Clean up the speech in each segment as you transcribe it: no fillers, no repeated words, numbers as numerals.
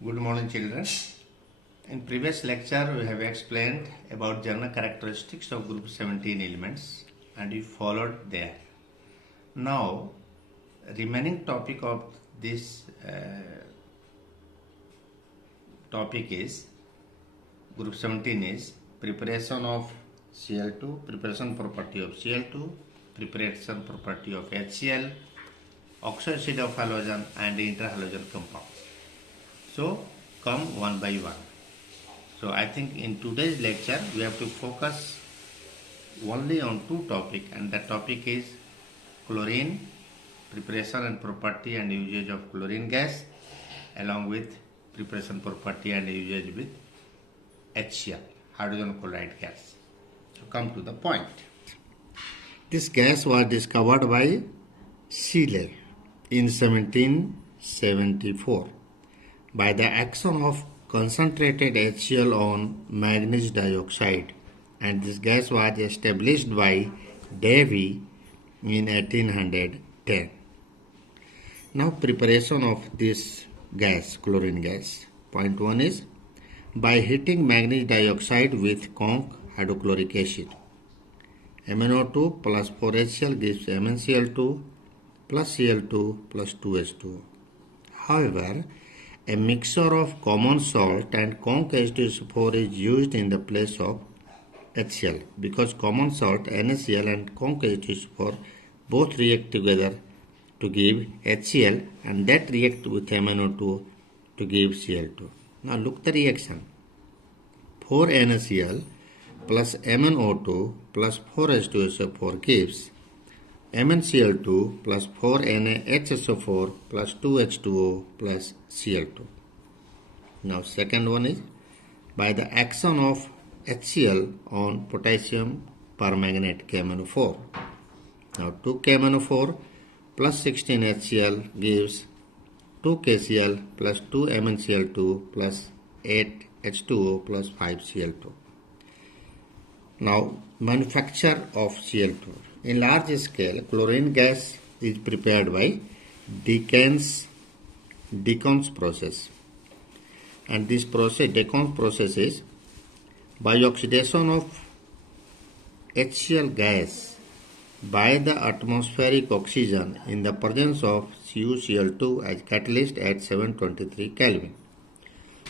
Good morning, children. In previous lecture, we have explained about general characteristics of group 17 elements and we followed there. Now, remaining topic of this topic is group 17 is preparation of Cl2, preparation property of Cl2, preparation property of HCl, Oxo Acid of Halogen and interhalogen compounds. So, come one by one. So, I think in today's lecture, we have to focus only on two topics, and the topic is chlorine, preparation and property and usage of chlorine gas, along with preparation property and usage with HCl, hydrogen chloride gas. So, come to the point. This gas was discovered by Seeley in 1774. By the action of concentrated HCl on manganese dioxide, and this gas was established by Davy in 1810. Now preparation of this gas, chlorine gas. Point 1 is by heating manganese dioxide with conc hydrochloric acid. MnO2 plus 4HCl gives MnCl2 plus Cl2 plus 2H2. However, a mixture of common salt and conc H2SO4 is used in the place of HCl because common salt NaCl and conc H2SO4 both react together to give HCl and that react with MnO2 to give Cl2. Now look the reaction. 4 NaCl plus MnO2 plus 4 H2SO4 gives MnCl2 plus 4 NaHSO4 plus 2H2O plus Cl2. Now second one is by the action of HCl on potassium permanganate KMnO4. Now 2 KMnO4 plus 16 HCl gives 2 KCl plus 2 MnCl2 plus 8 H2O plus 5 Cl2. Now manufacture of Cl2. In large scale, chlorine gas is prepared by Decans process. And this process, Decans process is by oxidation of HCl gas by the atmospheric oxygen in the presence of CuCl2 as catalyst at 723 Kelvin.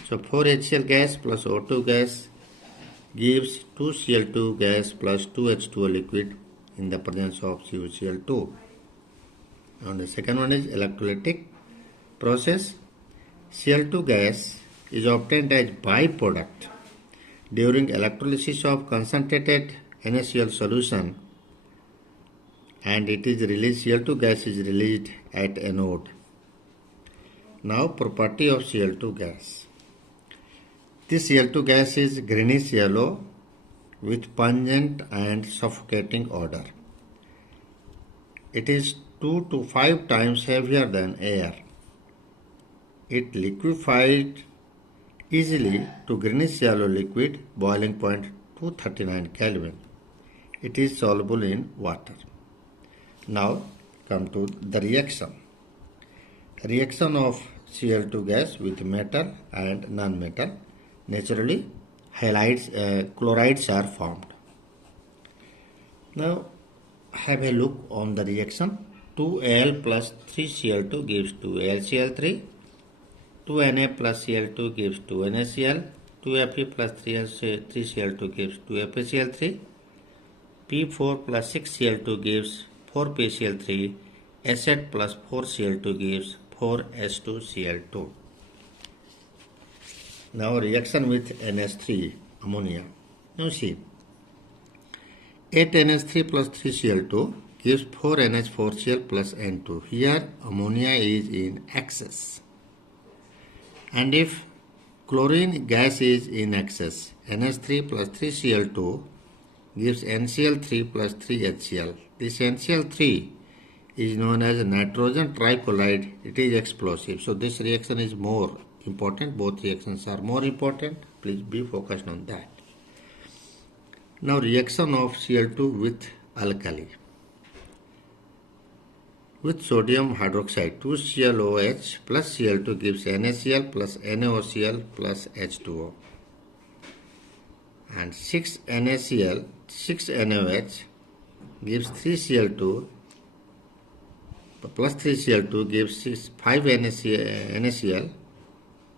So 4 HCl gas plus O2 gas gives 2 Cl2 gas plus 2 H2O liquid in the presence of CuCl2. And the second one is electrolytic process. Cl2 gas is obtained as byproduct during electrolysis of concentrated NaCl solution and it is released, Cl2 gas is released at anode. Now property of Cl2 gas. This Cl2 gas is greenish yellow with pungent and suffocating odor. It is 2 to 5 times heavier than air. It liquefied easily to greenish yellow liquid, boiling point 239 Kelvin. It is soluble in water. Now come to the reaction. Reaction of Cl2 gas with metal and non-metal. Naturally, chlorides are formed. Now, have a look on the reaction. 2Al plus 3Cl2 gives 2AlCl3. 2Na plus Cl2 gives 2NaCl. 2Fe plus 3Cl2 gives 2FeCl3. P4 plus 6Cl2 gives 4PCl3. Acid plus 4Cl2 gives 4H2Cl2. Now reaction with Ns3 Ammonia. Now see, 8 NH3 plus 3Cl2 gives 4 NH4Cl plus N2. Here ammonia is in excess. And if chlorine gas is in excess, NH3 plus 3Cl2 gives NCl3 plus 3HCl. This NCl3 is known as nitrogen trichloride. It is explosive. So this reaction is more important. Both reactions are more important. Please be focused on that. Now reaction of Cl2 with alkali. with sodium hydroxide. 2ClOH plus Cl2 gives NaCl plus NaOCl plus H2O. And 6NaCl, 6NaOH gives 3Cl2 plus 3Cl2 gives 5NaCl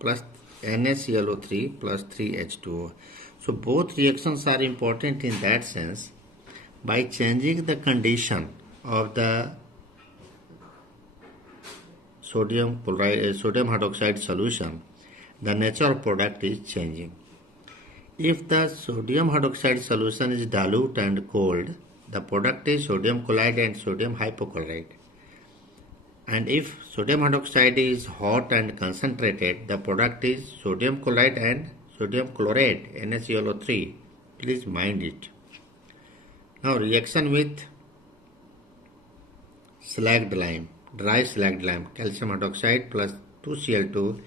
plus NaClO3 plus 3H2O. So both reactions are important in that sense. By changing the condition of the sodium hydroxide solution, the nature of product is changing. If the sodium hydroxide solution is dilute and cold, the product is sodium chloride and sodium hypochlorite. And if sodium hydroxide is hot and concentrated, the product is sodium chloride and sodium chlorate, NaClO3. Please mind it. Now reaction with slacked lime, dry slacked lime, calcium hydroxide plus 2Cl2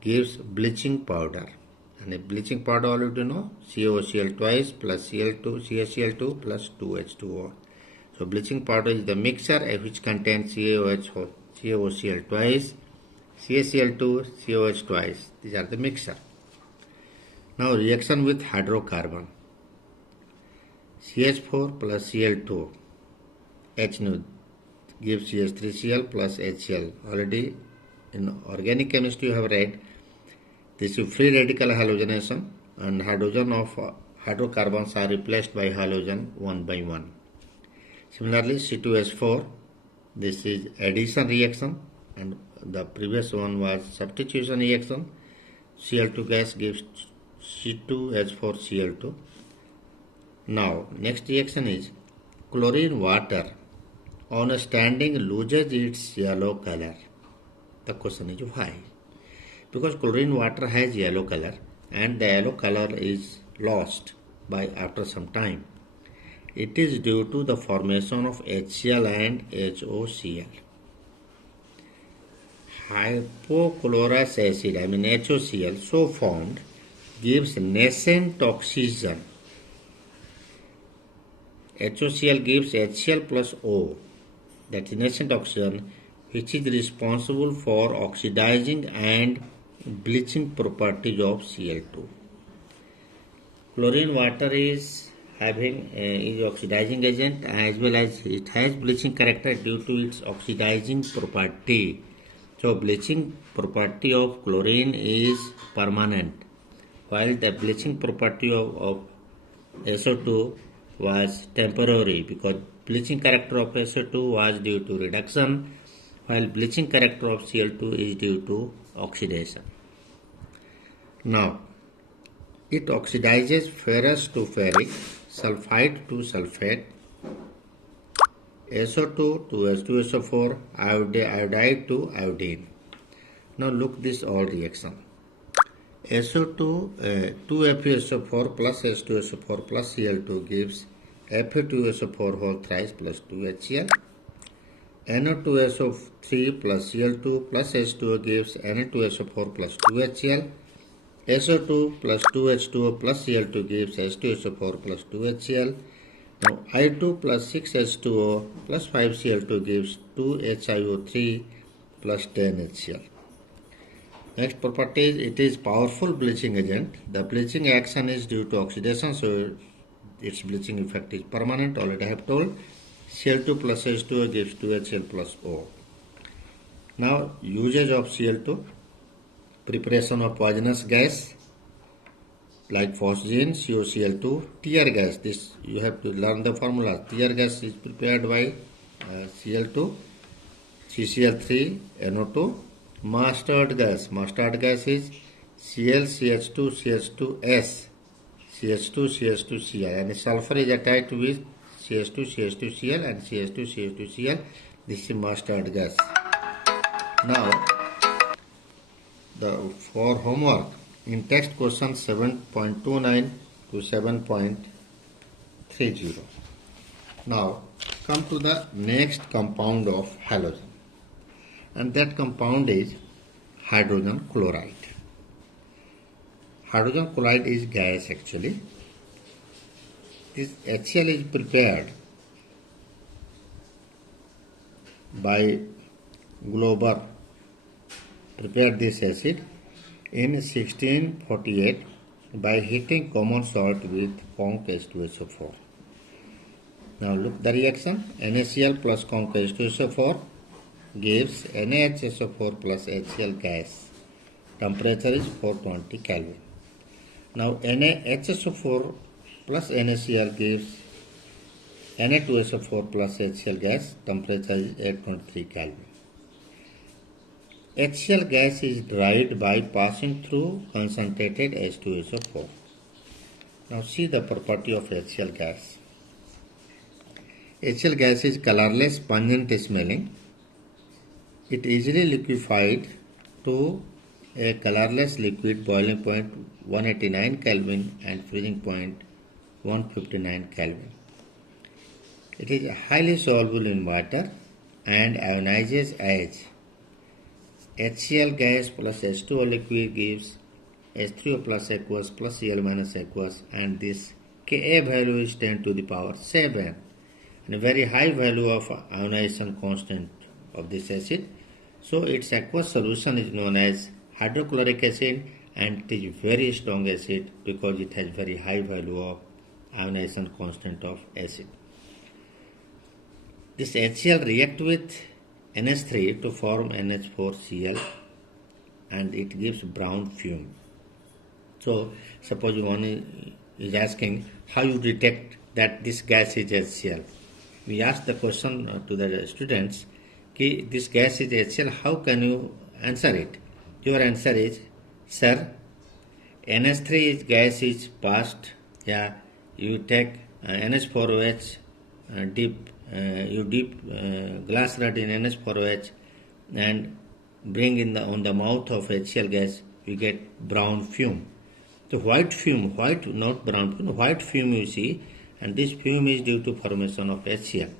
gives bleaching powder. And a bleaching powder already know, CaOCl twice plus CaCl2 plus 2H2O. So bleaching powder is the mixture which contains CaOCl twice, CaCl2, CaOH twice. These are the mixture. Now reaction with hydrocarbon. CH4 plus Cl2, H gives CH3Cl plus HCl. Already in organic chemistry you have read this is free radical halogenation, and hydrogen of hydrocarbons are replaced by halogen one by one. Similarly, C2H4, this is addition reaction, and the previous one was substitution reaction. Cl2 gas gives C2H4Cl2. Now, next reaction is chlorine water on standing loses its yellow color. The question is why? Because chlorine water has yellow color, and the yellow color is lost by after some time. It is due to the formation of HCl and HOCl. Hypochlorous acid, HOCl, so formed, gives nascent oxygen. HOCl gives HCl plus O, that is nascent oxygen, which is responsible for oxidizing and bleaching properties of Cl2. Chlorine water is having is oxidizing agent as well as it has bleaching character due to its oxidizing property. So bleaching property of chlorine is permanent, while the bleaching property of SO2 was temporary, because bleaching character of SO2 was due to reduction, while bleaching character of Cl2 is due to oxidation. Now, it oxidizes ferrous to ferric, sulfide to sulfate, SO2 to H2SO4, iodide to iodine. Now look this all reaction. SO2, 2FeSO4 plus H2SO4 plus Cl2 gives Fe2SO4 whole thrice plus 2HCl. NO2SO3 plus Cl2 plus H2O gives Na2SO4 plus 2HCl. SO2 plus 2H2O plus Cl2 gives H2SO4 plus 2HCl. Now I2 plus 6H2O plus 5Cl2 gives 2HiO3 plus 10HCl. Next property is it is powerful bleaching agent. The bleaching action is due to oxidation, so its bleaching effect is permanent. Already I have told. Cl2 plus H2O gives 2HCl plus O. Now usage of Cl2. Preparation of poisonous gas like phosgene, COCl2, tear gas. This you have to learn the formula. Tear gas is prepared by Cl2, CCl3, NO2. Mustard gas is Cl, CH2, CH2S, CH2, CH2Cl, and sulfur is attached with CH2, CH2Cl and CH2, CH2Cl. This is mustard gas. Now, for homework, in text question 7.29 to 7.30. Now, come to the next compound of halogen, and that compound is hydrogen chloride. Hydrogen chloride is gas actually. This HCl is prepared by Glober prepared this acid in 1648 by heating common salt with conc H2SO4. Now look the reaction. NaCl plus conc H2SO4 gives NaHSO4 plus HCl gas. Temperature is 420 Kelvin. Now NaHSO4 plus NaCl gives Na2SO4 plus HCl gas. Temperature is 823 Kelvin. HCl gas is derived by passing through concentrated H2SO4. Now see the property of HCl gas. HCl gas is colorless, pungent smelling. It easily liquefied to a colorless liquid, boiling point 189 Kelvin and freezing point 159 Kelvin. It is highly soluble in water and ionizes as HCl gas plus H2O liquid gives H3O plus aqueous plus Cl minus aqueous, and this Ka value is 10 to the power 7, and a very high value of ionization constant of this acid. So its aqueous solution is known as hydrochloric acid, and it is very strong acid because it has very high value of ionization constant of acid. This HCl react with Ns3 to form NH4Cl, and it gives brown fume. So suppose one is asking how you detect that this gas is HCl. We ask the question to the students, this gas is HCl, how can you answer it? Your answer is, sir, NH3 gas is passed. Yeah, you take NH4OH, you dip glass rod in NH4OH and bring in on the mouth of HCl gas, you get brown fume. So white fume, not brown fume, white fume you see, and this fume is due to formation of HCl.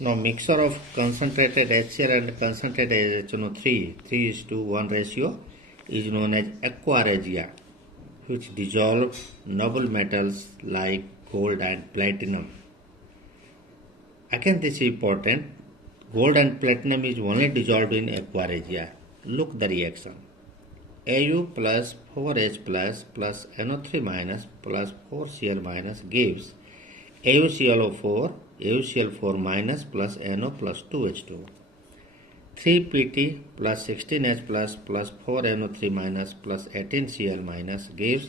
Now mixture of concentrated HCl and concentrated HNO3, 3:1 ratio, is known as aquaregia, which dissolves noble metals like gold and platinum. Again, this is important. Gold and platinum is only dissolved in aquaregia. Look the reaction. Au plus 4H plus NO3 minus plus 4Cl minus gives AuClO4, AuCl4 minus plus NO plus 2H2. 3Pt plus 16H plus 4NO3 minus plus 18Cl minus gives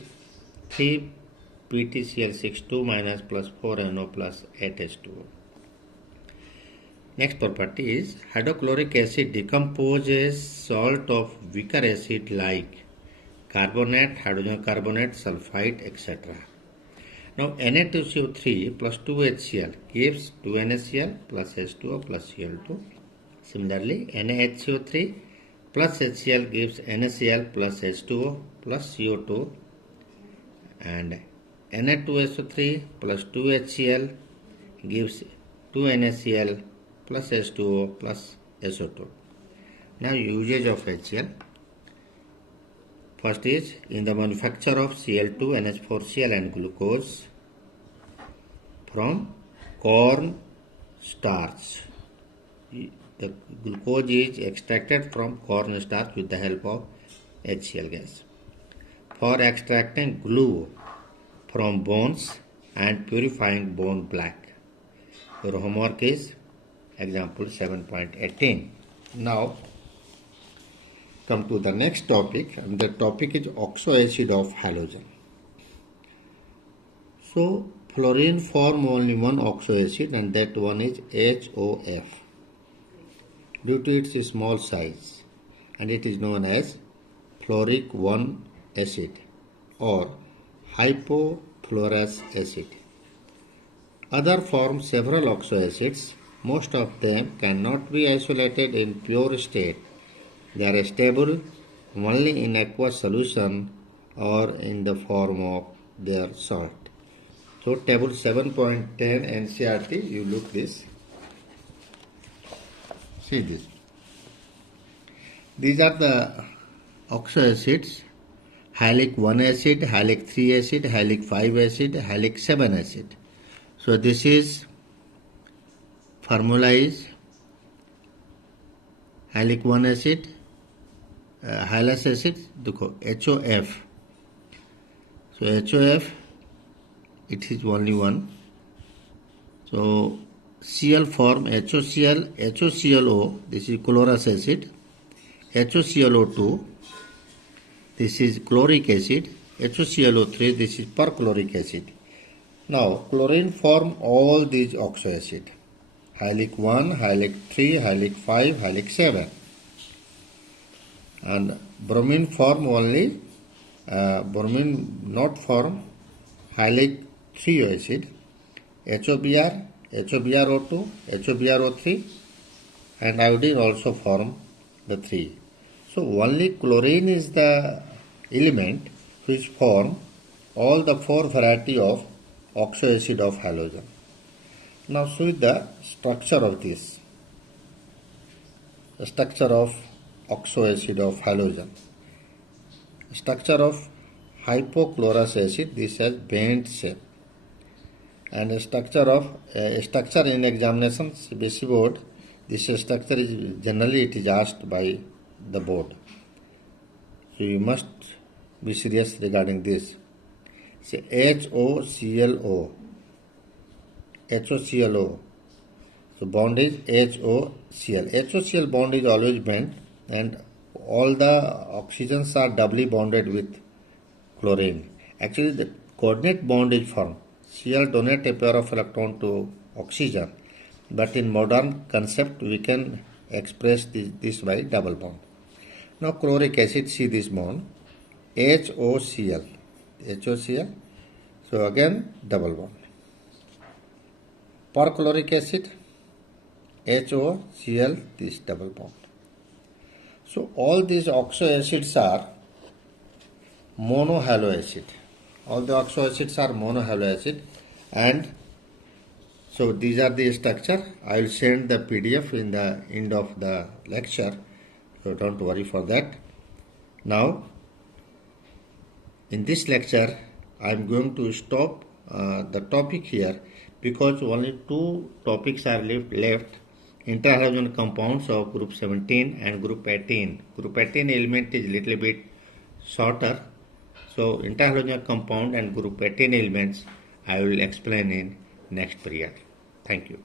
3PtCl62 minus plus 4NO plus 8H2. Next property is hydrochloric acid decomposes salt of weaker acid like carbonate, hydrogen carbonate, sulfite, etc. Now Na2CO3 plus 2HCl gives 2NaCl plus H2O plus Cl2. Similarly, NaHCO3 plus HCl gives NaCl plus H2O plus CO2, and Na2SO3 plus 2HCl gives 2NaCl plus H2O plus SO2. Now usage of HCl. First is in the manufacture of Cl2, NH4Cl and glucose from corn starch. The glucose is extracted from corn starch with the help of HCl gas. For extracting glue from bones and purifying bone black. Your homework is example 7.18. Now come to the next topic, and the topic is Oxo Acid of Halogen. So fluorine form only one oxo acid, and that one is HOF due to its small size, and it is known as fluoric 1 acid or hypofluorous acid. Other form several oxo acids. Most of them cannot be isolated in pure state. They are stable only in aqueous solution or in the form of their salt. So table 7.10 NCERT, you look this. See this. These are the oxo acids: halic 1 acid, halic 3 acid, halic 5 acid, halic 7 acid. So this is formula is हाइलिक 1 acid, हाइलस acid देखो HOF. So HOF, it is only one. So Cl form HOCl, HOClO, this is chlorous acid. HOClO2, this is chloric acid. HOClO3, this is perchloric acid. Now chlorine form all these oxo acid. Hylic 1, hylic 3, hylic 5, hylic 7. And bromine form only, bromine not form hylic 3 acid, HOBr, HOBrO2, HOBrO3, and iodine also form the 3. So only chlorine is the element which form all the 4 variety of oxo acid of halogen. Now see the structure of this. The structure of oxo acid of halogen. Structure of hypochlorous acid, this has bent shape. And a structure of structure in examination CBSE board, this structure is generally it is asked by the board. So you must be serious regarding this. Say HOClO. HOClO. So bond is HOCl. HOCl bond is always bent, and all the oxygens are doubly bonded with chlorine. Actually, the coordinate bond is formed. Cl donate a pair of electron to oxygen, but in modern concept we can express this by double bond. Now chloric acid, see this bond, HOCl. HOCl. So again double bond. Perchloric acid, HOCl, this double bond. So all these oxo acids are monohalo acid. All the oxo acids are monohalo acid, and so these are the structure. I will send the PDF in the end of the lecture, so don't worry for that. Now in this lecture I am going to stop the topic here, because only 2 topics are left. Interhalogen compounds of group 17 and group 18. Group 18 element is little bit shorter. So interhalogen compound and group 18 elements I will explain in next period. Thank you.